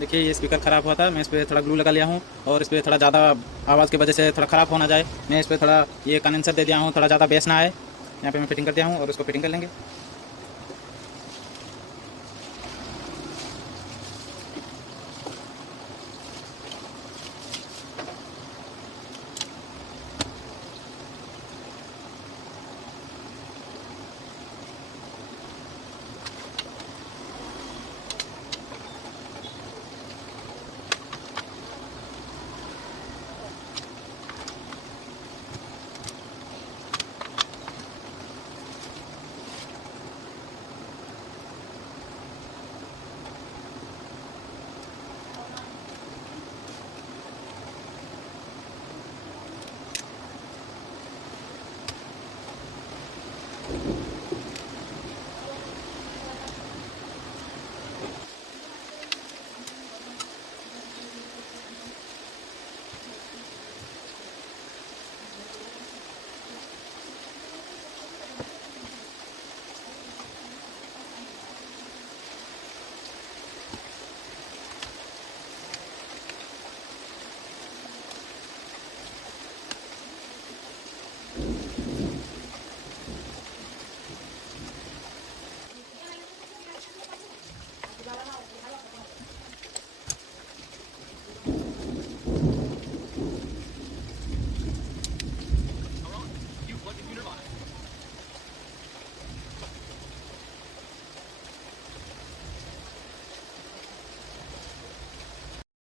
देखिए ये स्पीकर ख़राब हुआ था, मैं इस पर थोड़ा ग्लू लगा लिया हूँ और इस पर थोड़ा ज़्यादा आवाज़ की वजह से थोड़ा ख़राब होना जाए, मैं इस पर थोड़ा ये कंडेंसर दे दिया हूँ, थोड़ा ज़्यादा बेस ना आए। यहाँ पे मैं फिटिंग कर दिया हूँ और उसको फिटिंग कर लेंगे।